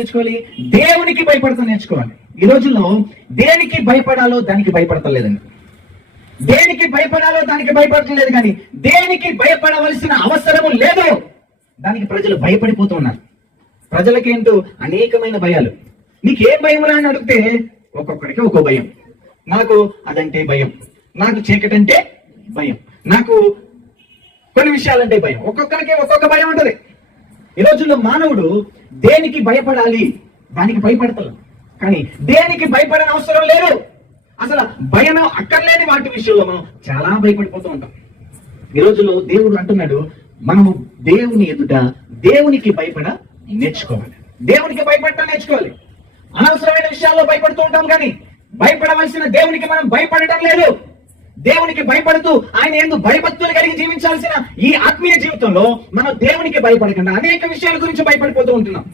నేర్చుకోవాలి, దేవునికి భయపడతాం నేర్చుకోవాలి. ఈ రోజుల్లో దేనికి భయపడాలో దానికి భయపడతలేదండి. దేనికి భయపడాలో దానికి భయపడలేదు, కానీ దేనికి భయపడవలసిన అవసరము లేదు దానికి ప్రజలు భయపడిపోతూ ఉన్నారు. ప్రజలకేంటో అనేకమైన భయాలు. నీకేం భయం రా అని అడిగితే ఒక్కొక్కడికి ఒక్కో భయం. నాకు అదంటే భయం, నాకు చీకటంటే భయం, నాకు కొన్ని విషయాలంటే భయం. ఒక్కొక్కరికి ఒక్కొక్క భయం ఉంటుంది. ఈ రోజుల్లో మానవుడు దేనికి భయపడాలి దానికి భయపడతాడు, కానీ దేనికి భయపడని అవసరం లేదు. అసలు భయం అక్కర్లేని వాటి విషయంలో మనం చాలా భయపడిపోతూ ఉంటాం. ఈ రోజుల్లో దేవుడు అంటున్నాడు, మనము దేవుని ఎదుట దేవునికి భయపడ నేర్చుకోవాలి. దేవునికి భయపడటం నేర్చుకోవాలి. అనవసరమైన విషయాల్లో భయపడుతూ ఉంటాం, కానీ భయపడవలసిన దేవునికి మనం భయపడటం లేదు. దేవునికి భయపడుతూ ఆయన ఎందుకు భయభక్తులు కలిగి జీవించాల్సిన ఈ ఆత్మీయ జీవితంలో మనం దేవునికి భయపడకుండా అనేక విషయాల గురించి భయపడిపోతూ ఉంటున్నాం.